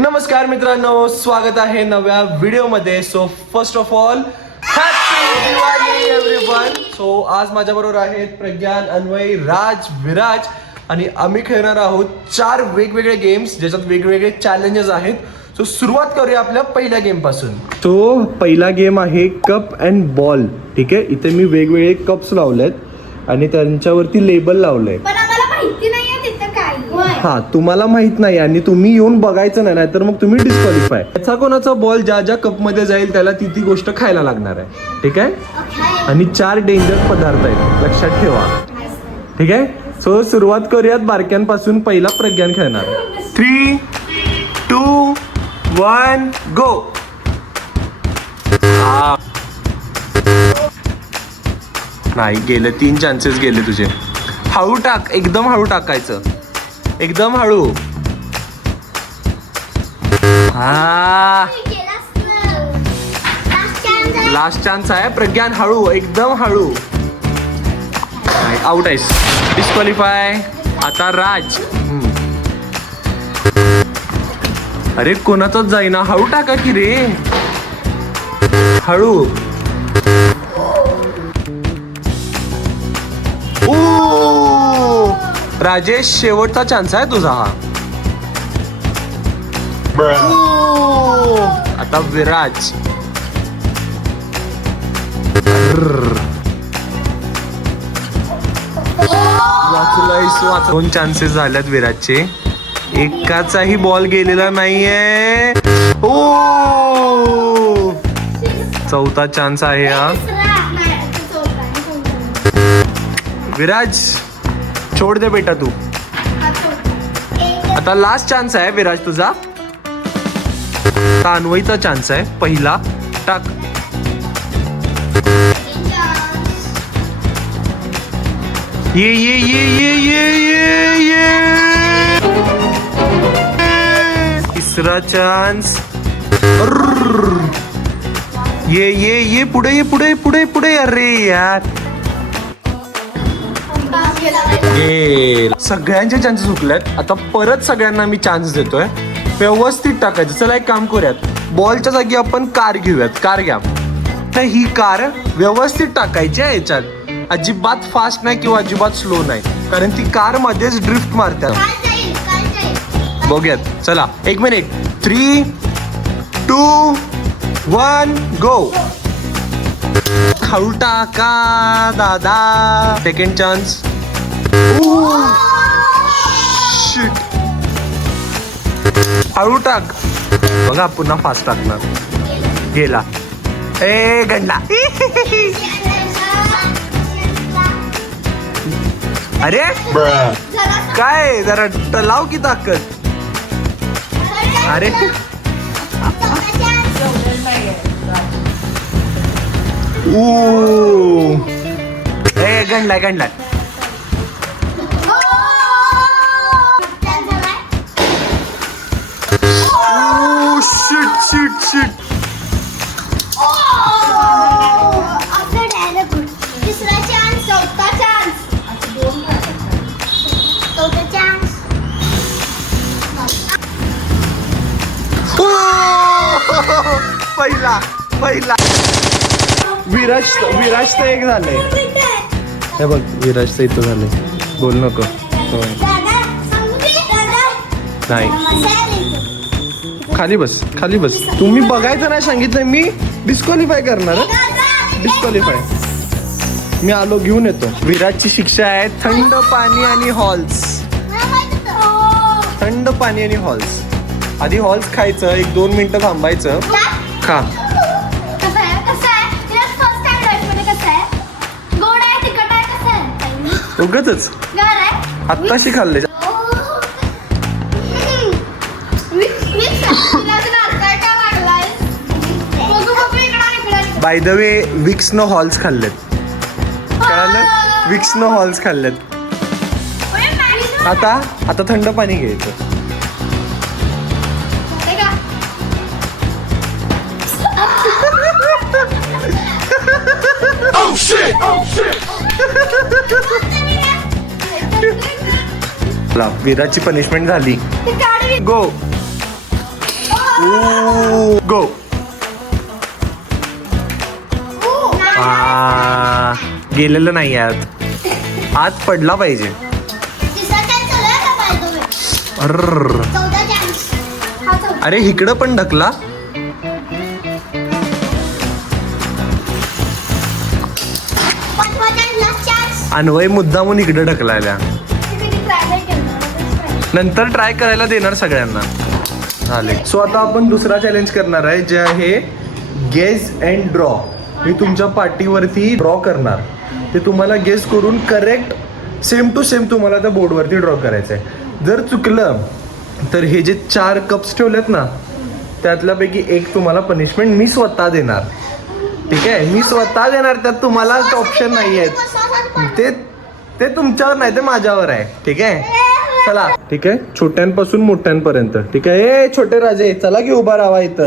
नमस्कार मित्रांनो, स्वागत आहे नव्या व्हिडिओमध्ये. So first of all happy Diwali everyone. So आज माझ्याबरोबर आहेत प्रज्ञान, अन्वय, राज, विराज आणि आम्ही खेळणार आहोत 4 वेगवेगळे गेम्स ज्याच्यात वेगवेगळे चॅलेंजेस आहेत. सो सुरुवात करूया आपल्या पहिल्या गेम पासून. तो पहिला गेम आहे कप अँड बॉल. ठीक आहे, इथे मी वेगवेगळे कप्स लावलेत आणि त्यांच्यावरती लेबल लावलंय. हा, तुम्हाला माहित नाही आणि तुम्ही येऊन बघायचं नाही, तर मग तुम्ही डिस्क्वालिफाय. याचा कोणाचा बॉल ज्या ज्या कप मध्ये जाईल त्याला ती गोष्ट खायला लागणार आहे. ठीक आहे, आणि 4 डेंजर पदार्थ आहेत, लक्षात ठेवा. ठीक आहे, सो सुरुवात करूयात बारक्यांपासून. पहिला प्रज्ञान खेळणार. 3, 2, 1 गो. नाही गेले, 3 चान्सेस गेले तुझे. हळू टाक, एकदम हळू टाकायचं, एकदम हळू. हा, लास्ट चान्स आहे प्रज्ञान. हळू, एकदम हळू. आउट आहेस, डिस्क्वालिफाय. आता राज. अरे कोणाचाच जाईना, हळू टाका की रे, हळू. राजेश, शेवटचा चान्स आहे तुझा हा. आता विराज. वाचलायस. 2 चान्सेस झाल्यात विराजचे, एकाचाही बॉल गेलेला नाहीये. ओ, 4था चान्स आहे हा. विराज छोड़ दे बेटा तू. आता लास्ट चान्स आहे विराज तुझा. अन्वयचा चान्स आहे, पहिला टाक. ये ये ये ये ये ये ये तिसरा चान्स. ये पुढे ये, पुढे पुढे पुढे. अरे यार, सगळ्यांचे चान्सेस चुकलेत. आता परत सगळ्यांना मी चान्स देतोय, व्यवस्थित टाकायचं. चला एक काम करूयात, बॉलच्या जागी आपण कार घेऊयात. कार घ्या. तर ही कार व्यवस्थित टाकायची आहे याच्यात, अजिबात फास्ट नाही किंवा अजिबात स्लो नाही, कारण ती कार मध्येच ड्रिफ्ट मारतात. बघूयात, चला 1 मिनिट. 3, 2, 1 गो. हळू टाका दादा. Second chance. हळू टाक. बघा पुन्हा फास्ट टाकणार. गेला. ए गंडला. अरे काय, जरा लाव की ताकद. अरे ए गंडलाय. Shit. तिसरा चान्स, चौथा चान्स. पहिला विराज एक झालंय. हे बघ, विराज इथं झालंय. बोल नको. नाही, खाली बस. तुम्ही बघायचं नाही सांगितलं, मी डिस्क्वालिफाय करणार. डिस्क्वालिफाय. मी आलो, घेऊन येतो. विराजची शिक्षा आहे थंड पाणी आणि हॉल्स. थंड पाणी आणि हॉल्स. आधी हॉल्स खायचं, 1-2 मिनिटं थांबायचं. खा. उगाचच आत्ताशी खाल्ले. बाय द वे, विक्सनो हॉल्स खाल्लेत. कळालं? विक्सनो हॉल्स खाल्लेत. आता थंड पाणी घ्यायचं. विराची पनिशमेंट झाली. गो. गो. गेलेलं नाही आत पडला पाहिजे. तिसरा chance चालू आहे का पाहिजे तुम्ही? अर्र. चौथा chance. हा चौथा. अरे इकडं पण ढकला. पाचवा chance, last chance. अन्वय मुद्दामून इकडे ढकलायला. तुम्ही try नाही केलं. नंतर ट्राय करायला देणार सगळ्यांना. झाले. सो आता आपण दुसरा चॅलेंज करणार आहे जे आहे गेस अँड ड्रॉ. मी तुमच्या पाटीवरती ड्रॉ करणार. ते तुम्हाला गेस करून करेक्ट सेम टू सेम तुम्हाला त्या बोर्डवरती ड्रॉ करायचं आहे. जर चुकलं तर हे जे 4 कप्स ठेवलेत ना त्यातल्यापैकी एक तुम्हाला पनिशमेंट मी स्वतः देणार. ठीक आहे, मी स्वतः देणार. त्यात तुम्हाला ऑप्शन नाही आहेत. ते तुमच्यावर नाही, ते माझ्यावर आहे. ठीक आहे, चला. ठीक आहे, छोट्यांपासून मोठ्यांपर्यंत. ठीक आहे, ए छोटे राजे चला की उभा राहा इथं.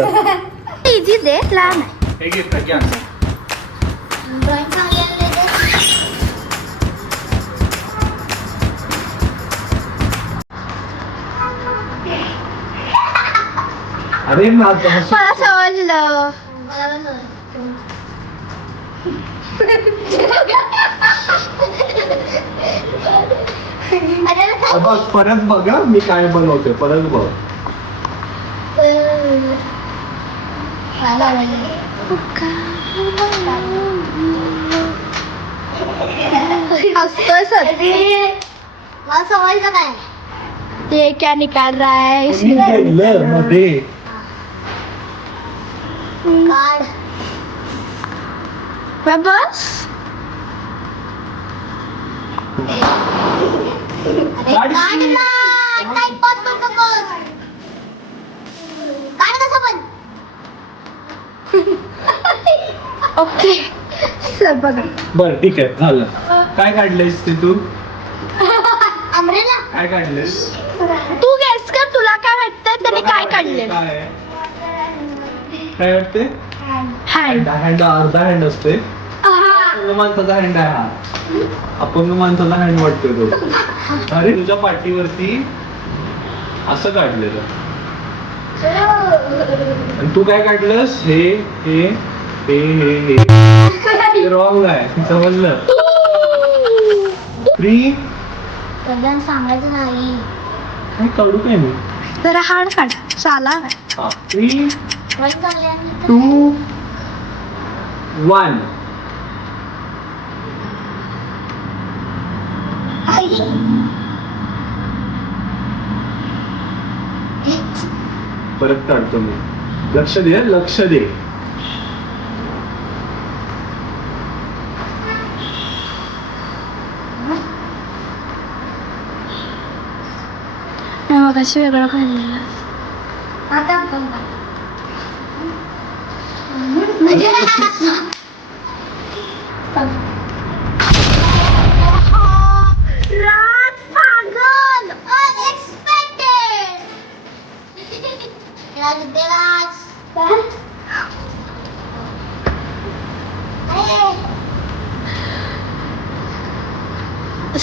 इझी दे, लहान आहे. हे घे प्रज्ञा. ड्रॉइंग चांगली आहे दे. अरे माझं मला समजलं. बघ, परत बघा मी काय बनवतोय. परत बघ. मला समजलं काय ते क्या निकाल रहा है मी बोललं मध्ये. कार्ड बस. ओके सर बघा. बर ठीक आहे, झालं. काय काढलंयस ते तू? अमरेला काय काढलंयस? तू गेस कर, तुला काय वाटतं त्याने काय काढले? काय वाटते? हँड. हँड अर्धा हँड असते. अपंग माणसाचा हँड आहे हा. अपंग माणसाचा हँड वाटतोय तो. अरे तुझ्या पाठीवरती असं काढलेलं. आणि तू काय काढलंस? हे हे हे हे हे रॉंग आहे, समजलं? फ्री सगळ्यांना सांगायचं नाही. काय काढू काय मी? जरा हाड काढ साला. 3, 2, 1. परत काढतो मी. लक्ष दे, लक्ष दे. मगाशी वेगळं खाल्लेलं. आता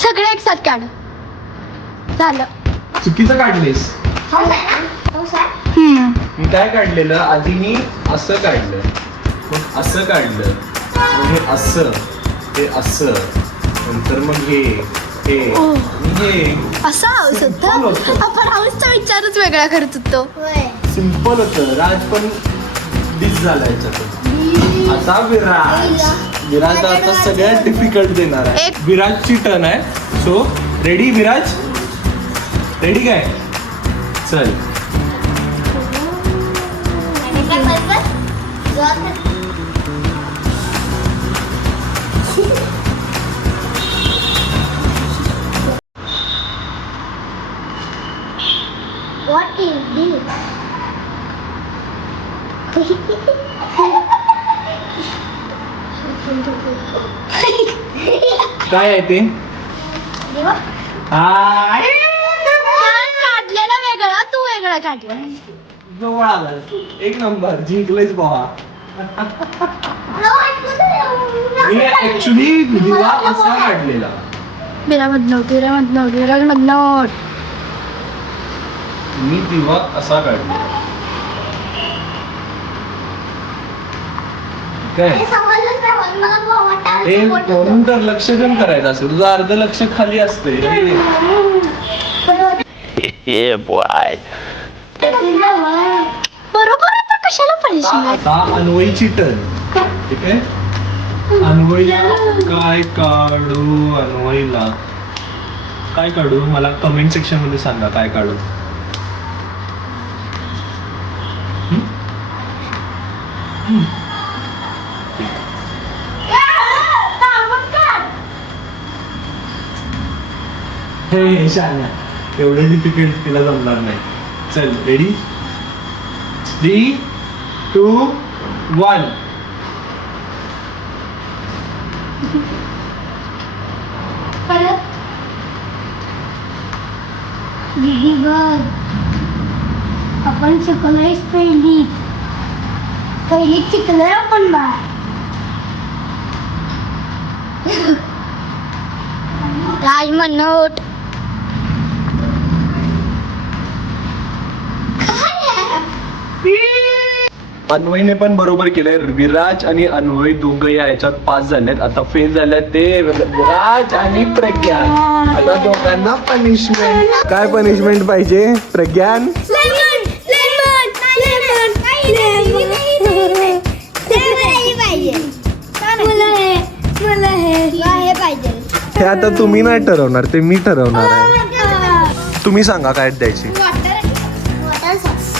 सगळे एक साथ काढ. झालं. चुकीचं काढलेस. मी काय काढलेलं आधी? मी असं काढलं, मग असं काढलं, मग हे असं, हे असं, नंतर मग हे हे आणि हे. असं हाऊस होतं. आपण हाऊसचा विचारच वेगळा करत होतो. सिंपल होतं. राज पण डिस झाला याच्यातून. आता विराज आता सगळ्यात डिफिकल्ट देणार आहे. विराजची टर्न आहे. So ready Viraj? रेडी काय? चल. What is this? काय आहे ते? काढलेला वेगळा, तू वेगळा काढला. जवळ आला. एक नंबर, जिंकलेच भावा. मी ऍक्च्युली दिवा असा काढलेला. विरामधनं मी दिवा असा काढलेला. ठीक आहे. हे म्हणून तर लक्ष पण करायचं असतं, तुझं अर्ध लक्ष खाली असते. बरोबर आता कशाला पनिशमेंट? आता अन्वयची टर्न. ठीक आहे, अन्वयला काय काढू? अन्वयला काय काढू? मला कमेंट सेक्शन मध्ये सांगा काय काढू. हे शान्या, एवढं डिफिकल्ट तिला जमणार नाही. चल रेडी, 3, 2, 1. दीदी बघ, आपण शिकलोय पहिली शिकलोय आपण बा. राज मनोट अन्वयने पण बरोबर केलंय. विराज आणि अन्वय दोघं या ह्याच्यात पास झालेत. आता फेल झाले ते विराज आणि प्रज्ञान. आता दोघांना पनिशमेंट. काय पनिशमेंट पाहिजे प्रज्ञान? हे आता तुम्ही नाही ठरवणार, ते मी ठरवणार आहे. तुम्ही सांगा काय द्यायची.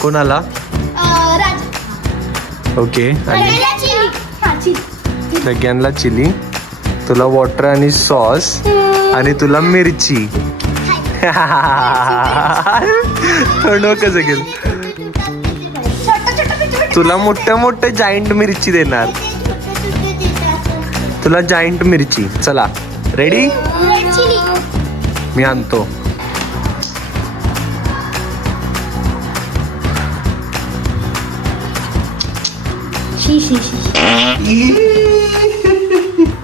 कोणाला? ओके, आणि प्रज्ञानला चिली, तुला वॉटर आणि सॉस, आणि तुला मिरची. थोडं कसं गेल. तुला मोठ्या मोठ्या जायंट मिरची देणार. तुला जायंट मिरची. चला रेडी, मी आणतो.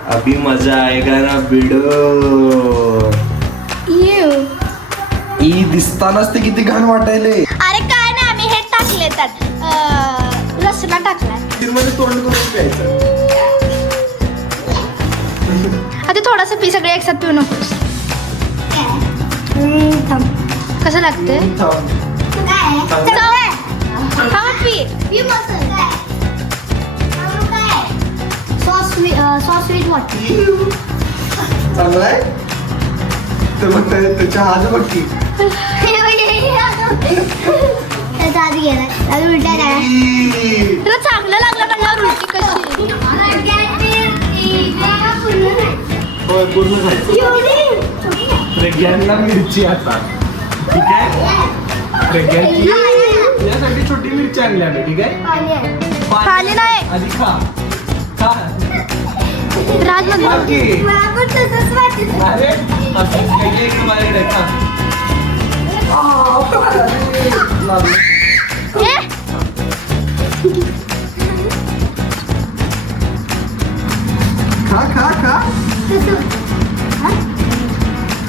अभी मजा आएगा ना बिडो. ई दिसतानाच ते किती घाण वाटायले. अरे काय नाही, आम्ही हे टाकले त्यात रसना टाकलाय. मध्ये तोंड करून प्यायचं. आता थोडासा पी, सगळे एकसाथ पिऊ नकोस. कसं लागतंय? स्वीट वाटतं. चांगलं आहे. तर मग त्याच्या हात बघ की. त्याचा आधी गेलाय, अजून उलटा काय तुला चांगलं लागलं म्हणल्यावर उलटी कशी? होय, पूर्ण झालं. प्रज्ञानला मिरची आता. ठीक आहे, प्रज्ञानची यासाठी छोटी मिरची आणली आम्ही. ठीक आहे, खाली नाही. आधी खा. खा. राज अरे माझ्याकडे खा. खा खा खा.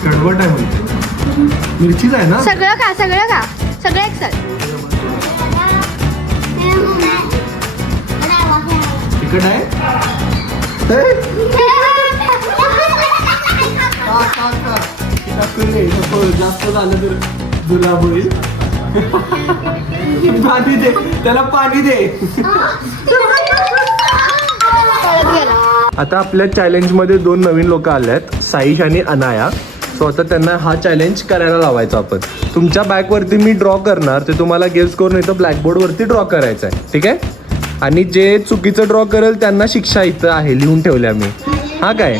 कडवट आहे म्हणते. मिरचीच आहे ना. सगळं खा, सगळं खा, सगळं एकसाथ. तिखट आहे. जास्त झालं तर गुलाब होईल. पाणी दे त्याला, पाणी दे. आता आपल्या चॅलेंज मध्ये 2 नवीन लोक आले आहेत, साईश आणि अनाया. सो आता त्यांना हा चॅलेंज करायला लावायचा आपण. तुमच्या बॅक वरती मी ड्रॉ करणार, ते तुम्हाला गेस करून इथं ब्लॅकबोर्ड वरती ड्रॉ करायचं आहे. ठीक आहे, आणि जे चुकीचं ड्रॉ करेल त्यांना शिक्षा इथं आहे, लिहून ठेवल्या मी. हा काय,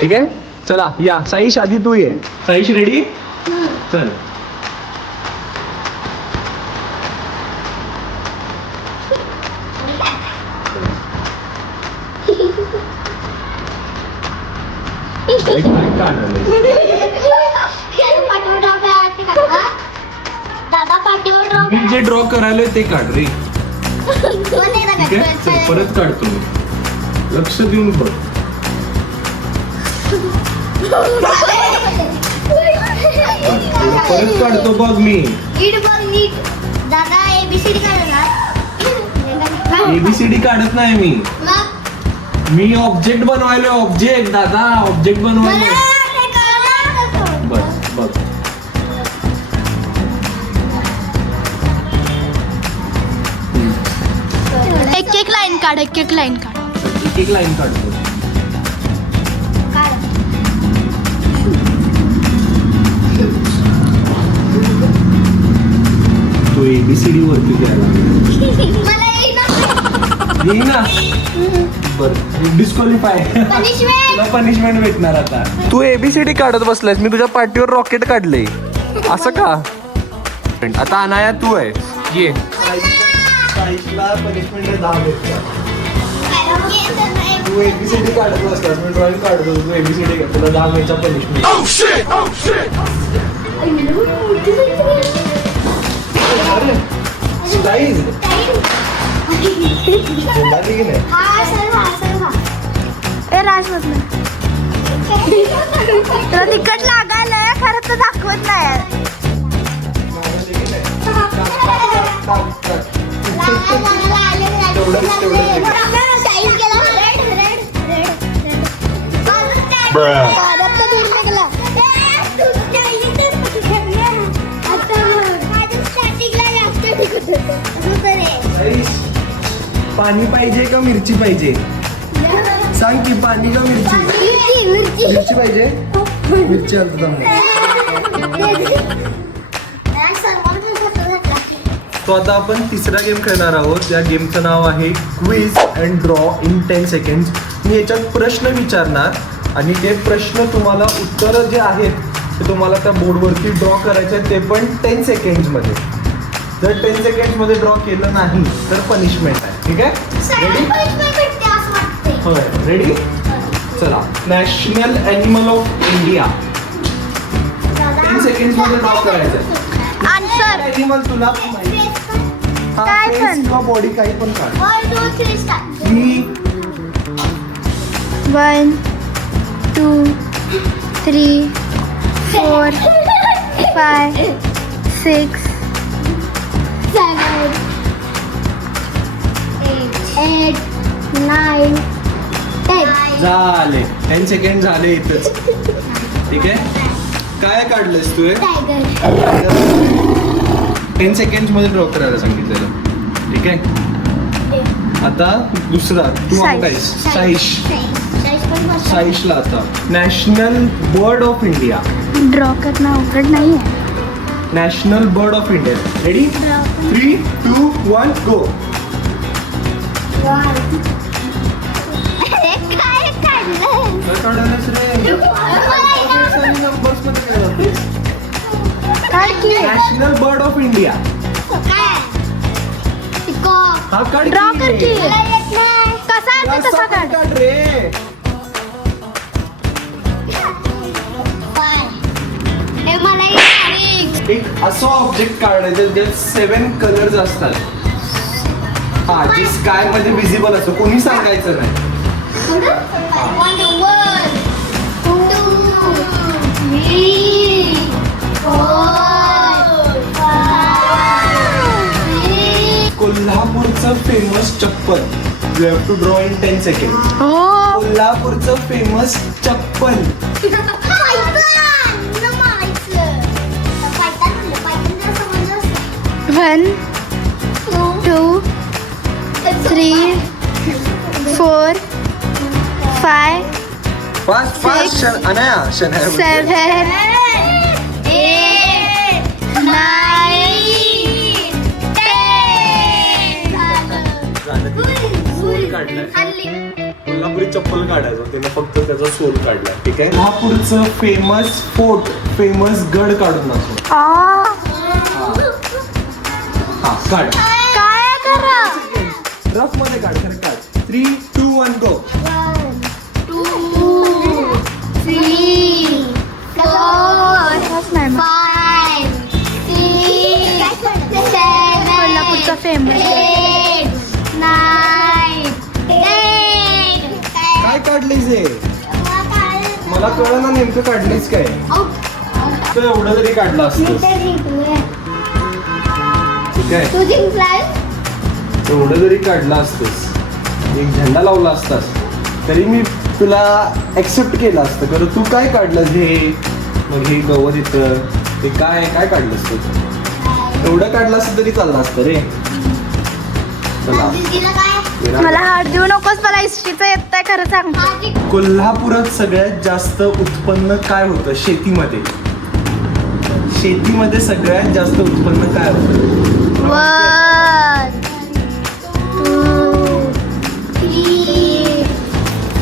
ठीक आहे. चला या साईश, आधी तू ये. साईश रेडी, चल. मी जे ड्रॉ करायला ते काढ रे. ठीक आहे, चल, परत काढतो मी. लक्ष देऊन बघ. परत काढतो बघ मी. दादा ABCD काढणार. ABCD काढत नाही मी ऑब्जेक्ट बनवायला ऑब्जेक्ट दादा ऑब्जेक्ट बनवायला बस बघ एक लाईन काढ एक लाईन काढ एक लाईन काढतो तो ABCD वरती द्यायला येई ना बरं डिस्क्वालिफाय तुला पनिशमेंट भेटणार आता तू ABCD काढत बसलायस मी तुझ्या पाठीवर रॉकेट काढले असं का आता अनाया तू आहे ये साईशला पनिशमेंट 10 भेटतात तू ABCD काढत बसलास मी ड्रॉइंग काढतो तू ABCD घे तुला 10 मिनिटचा पनिशमेंट स्टाईल तुला तिकट लागायला खरं तर दाखवत नाही पाणी पाहिजे का मिरची पाहिजे सांग की पाणी का मिरची मिरची पाहिजे मिरची आणतो तो आता आपण तिसरा गेम खेळणार आहोत या गेमचं नाव आहे quiz and draw in 10 seconds मी याच्यात प्रश्न विचारणार आणि ते प्रश्न तुम्हाला उत्तरं जे आहेत ते तुम्हाला त्या बोर्डवरती ड्रॉ करायचे आहेत ते पण 10 सेकंड्समध्ये जर 10 सेकंड्समध्ये ड्रॉ केलं नाही तर पनिशमेंट आहे ठीक आहे रेडी होय रेडी चला नॅशनल ॲनिमल ऑफ इंडिया 10 सेकंड्समध्ये ड्रॉ करायचं आहे आन्सर ॲनिमल तुला काय पण? किंवा बॉडी काही पण काढ 1 2 3 4 5 6 7 8 9 10 झाले 10 सेकंड झाले इथंच ठीक आहे काय काढलंस तू 10 सेकंड मध्ये ड्रॉ करायला सांगितलेलं ठीक आहे आता दुसरा तू आहेस साईशला आता national bird of India draw करणं अवघड नाही आहे national bird of India ready 3 2 1 go national bird of India हा काढ ड्रॉ कर की कसा आहे ते तसा काढ काढ रे एक असं ऑब्जेक्ट काढायचं ज्यात 7 कलर्स असतात हा जे स्काय मध्ये विजिबल असतो कोणी सांगायचं नाही कोल्हापूरचं फेमस चप्पल you have to draw in 10 second कोल्हापूरचं फेमस चप्पल 1 2 3 4 5 फास्ट फास्ट अनाया 7 8 9 कोल्हापुरी चप्पल काढायचं त्याने फक्त त्याचा सोल काढला ठीक आहे कोल्हापूरचं फेमस फोर्ट फेमस गड काढून दाखव हा काढ काय करा रफ मध्ये काढ खरं काढ 3 2 1 गो 3 4 कोल्हापूरचा फेमस 9 काय काढलीस हे मला कळलं ना नेमकं काढलीस काय तर एवढं जरी काढलं असतं ठीक आहे एवढं जरी काढलं असतंस, एक झेंडा लावला असतास तरी मी तुला ऍक्सेप्ट केलं असतं. खरं तू काय काढलं हे, मग हे गवत इथं ते काय काय काढलंस तू? एवढं काढलं असतं तरी चाललं असतं रे. चला विराज. मला हात देऊ नकोस, मला हिस्ट्रीचं येत आहे खरं सांग. कोल्हापुरात सगळ्यात जास्त उत्पन्न काय होतं शेतीमध्ये? शेतीमध्ये सगळ्यात जास्त उत्पन्न काय होतं? 1 2 3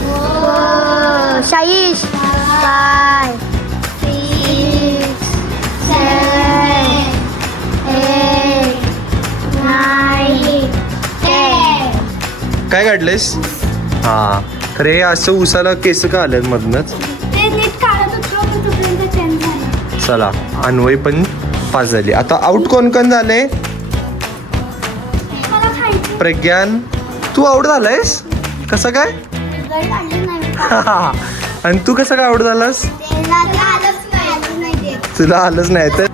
4 शाहीश 5 6 7 8 9 10. काय काढलेस? हा खरे हे असं उसाला केस का आलेत मधनच? ते नीट काढत होतो पण तोपर्यंत चेंज झालं. चला अन्वय पण पास झाली. आता आउट कोण कोण झाले? मला खायचं. प्रज्ञान तू आउट झालायस कसं काय? घरी काढलं नाही. आणि तू कसं काय आउट झालास? त्याला ते आलंच नाही, आलं नाही ते. तुला आलंच नाही तर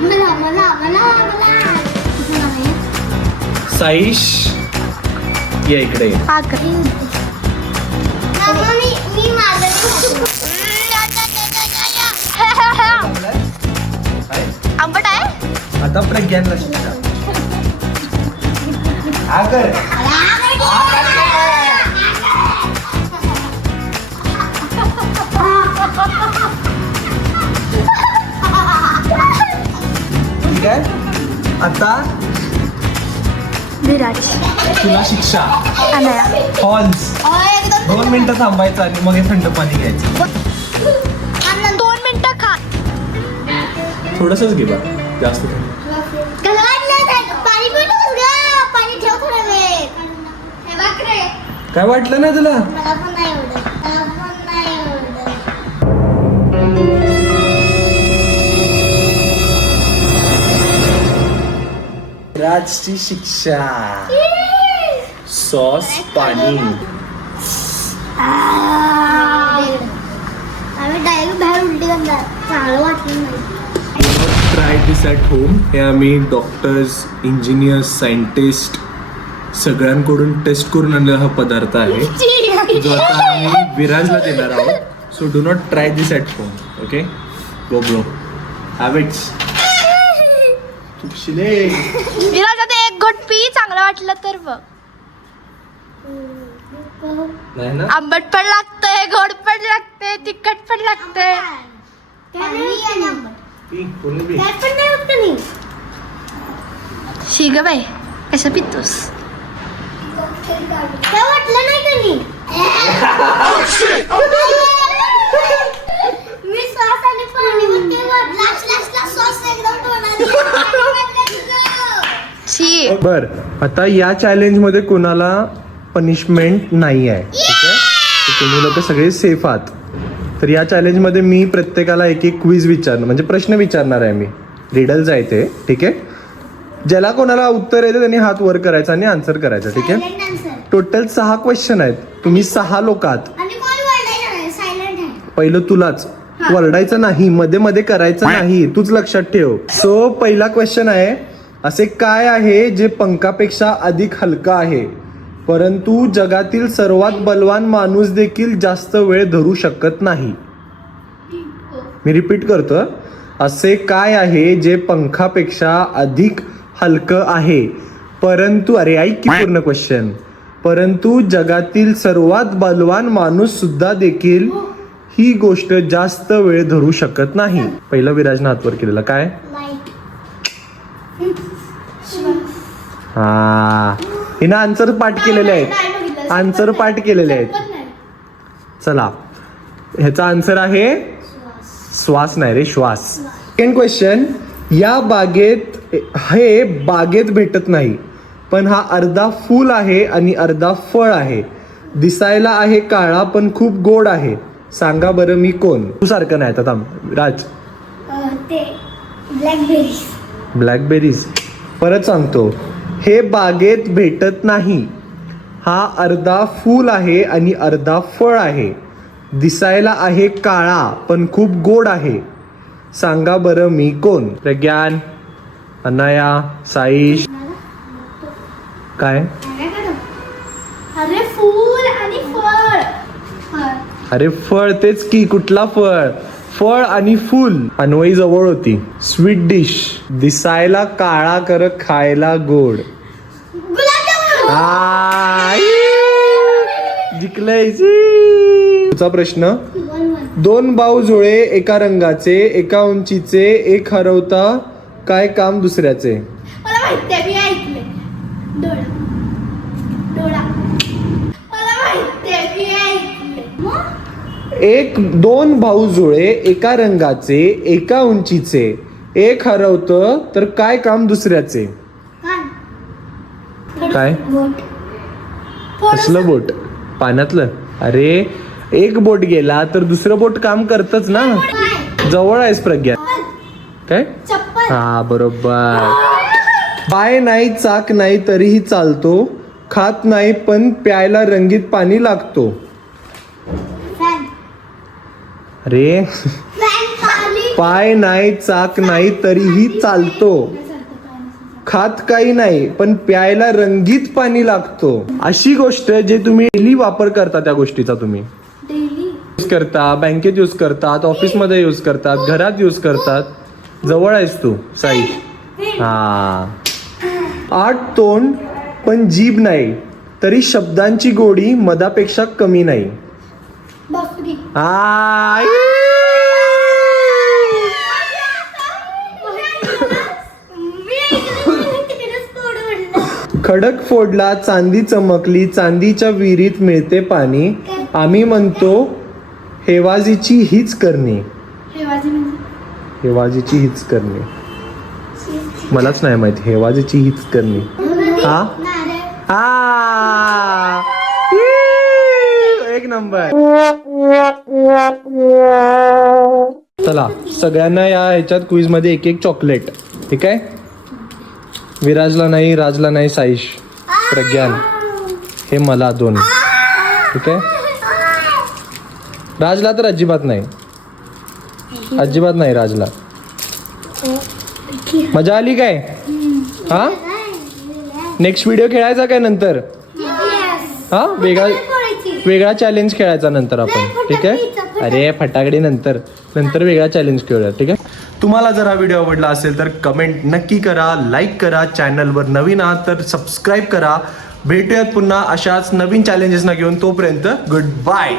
मला मला मला मला साईश या इकडे ये. आंबट आहे. आता प्रज्ञानला शिक्षा. हा कर. ठीक आहे आता विराज तुला शिक्षा. अनया हॉल्स 2 मिनिटं थांबायचं आणि मग हे थंड पाणी घ्यायचं. 2 मिनिटं खा. थोडंसंच घे बा जास्त थंड. पाणी पिऊन पाणी ठेव थोडा वेळ. हे बघ रे. काय वाटलं नाही तुला? मला पण नाही एवढं. मला पण नाही एवढं. राजची शिक्षा. सॉस पाणी. आम्ही डायरेक्ट बाहेर उलटी करणार. चांगलं वाटलं नाही. Try this at home. हे आम्ही डॉक्टर्स, इंजिनियर्स, सायंटिस्ट सगळ्यांकडून टेस्ट करून आणलेला हा पदार्थ आहे जो आता आम्ही विराजला देणार आहोत. So do not try this at home. Okay go bro. Habits. चुकशिले. विराज आता एक घोट पी, चांगलं वाटलं तर बघ. नाही ना? आंबट पण लागतंय, गोड पण लागतंय, तिखट पण लागतंय. पी, कोणी पी. शी ग बाई, कसं पितोस? काय वाटलं नाही कधी. मी श्वास आणि पाणी बर आता या चॅलेंज मध्ये कोणाला पनिशमेंट नाही आहे. ठीक आहे तर तुम्ही लोक सगळे सेफ आहात. तर या चॅलेंज मध्ये मी प्रत्येकाला एक एक क्विज विचारणार म्हणजे प्रश्न विचारणार आहे. मी रिडल्स आहे ते. ठीक आहे ज्याला कोणाला उत्तर येते त्यांनी हात वर करायचा आणि आन्सर करायचा. ठीक आहे टोटल 6 क्वेश्चन आहेत. तुम्ही 6 लोक आहात. पहिलं तुलाच वरडायचं नाही, मध्ये मध्ये करायचं नाही, तूच लक्षात ठेव. सो पहिला क्वेश्चन आहे असे काय आहे जे पंखापेक्षा अधिक हलका आहे परंतु जगातील सर्वात बलवान माणूस देखील जास्त वेळ धरू शकत नाही. मी रिपीट करतो. असे काय आहे जे पंखापेक्षा अधिक हलकं आहे परंतु अरे ऐक की पूर्ण क्वेश्चन परंतु जगातील सर्वात बलवान माणूस सुद्धा देखील ही गोष्ट जास्त वेळ धरू शकत नाही. पहिलं विराजनं हातवर केलेला काय? हा हिनं आन्सर पाठ केलेले आहेत. आन्सर पाठ केलेले आहेत. चला ह्याचा आन्सर आहे श्वास नाही रे, श्वास. Second question. या बागेत हे बागेत भेटत नाही पण हा अर्धा फूल आहे आणि अर्धा फळ आहे. दिसायला आहे काळा पण खूप गोड आहे. सांगा बरं मी कोण? तू सारखं नाही आता थांब राज. ब्लॅकबेरीज. परत सांगतो हे बागेत भेटत नाही. हा अर्धा फूल आहे आणि अर्धा फळ आहे. दिसायला आहे काळा पण खूप गोड आहे. सांगा बरं मी कोण? प्रज्ञान अनाया, साईश. काय? अरे फूल आणि फळ. अरे फळ तेच की, कुठला फळ? फळ आणि फूल. अन्वयी जवळ होती. स्वीट डिश, दिसायला काळा कर खायला गोड. गुलाबजामुन. जिंकलंय. तुझा प्रश्न. 2 भाऊ जुळे एका रंगाचे, एका उंचीचे, एक हरवता काय काम दुसऱ्याचे? मला माहिती आहे, मी ऐकले. डोळा. डोळा. मला माहिती आहे, मी ऐकले. मग 2 भाऊ जुळे एका रंगाचे, एका उंचीचे, एक हरवतं तर काय काम दुसऱ्याचे? काय? बोट. कसलं बोट? पाण्यातलं? अरे एक बोट गेला तर दुसरं बोट काम करतच ना. जवळ आहेस प्रज्ञा. काय? चप्पल. हा बरोबर. पाय नाही चाक नाही तरीही चालतो, खात नाही पण प्यायला रंगीत पाणी लागतो. फॅन. अरे फॅन खाली. पाय नाही चाक नाही तरीही चालतो, खात काही नाही पण प्यायला रंगीत पाणी लागतो. अशी गोष्ट जे तुम्ही डेली वापर करता, त्या गोष्टीचा तुम्ही डेली यूज करता, बँकेत यूज करतात, ऑफिस मध्ये यूज करतात, घरात यूज करतात. जवळ आहेस तू साई. हा. 8 तोंड पण जीभ नाही तरी शब्दांची गोडी मधापेक्षा कमी नाही. बकरी. आ, खडक फोडला चांदी चमकली, चांदीच्या विहिरीत मिळते पाणी. आम्ही म्हणतो हेवाजीची हीच करणी. हेवाजीची हीच करणी. मलाच नाही माहिती हेवाजीची हीच करणी. हा हा. एक नंबर. चला सगळ्यांना या ह्याच्यात क्विज मध्ये एक एक चॉकलेट. ठीक आहे. विराजला नाही, राजला नाही, साईश, प्रज्ञान, हे मला 2. ठीक आहे. राजला तर अजिबात नाही, अजिबात नाही राजला. मजा आली काय? हा. नेक्स्ट व्हिडिओ खेळायचा काय नंतर? हा वेगळा चॅलेंज खेळायचा नंतर आपण. ठीक आहे. अरे फटाकडी नंतर वेगळा चॅलेंज खेळूया. ठीक आहे. तुम्हाला जर हा व्हिडिओ आवडला असेल तर कमेंट नक्की करा, लाईक करा, चॅनलवर नवीन आहात तर सबस्क्राईब करा. भेटूयात पुन्हा अशाच नवीन चॅलेंजेस ना घेऊन. तोपर्यंत गुड बाय.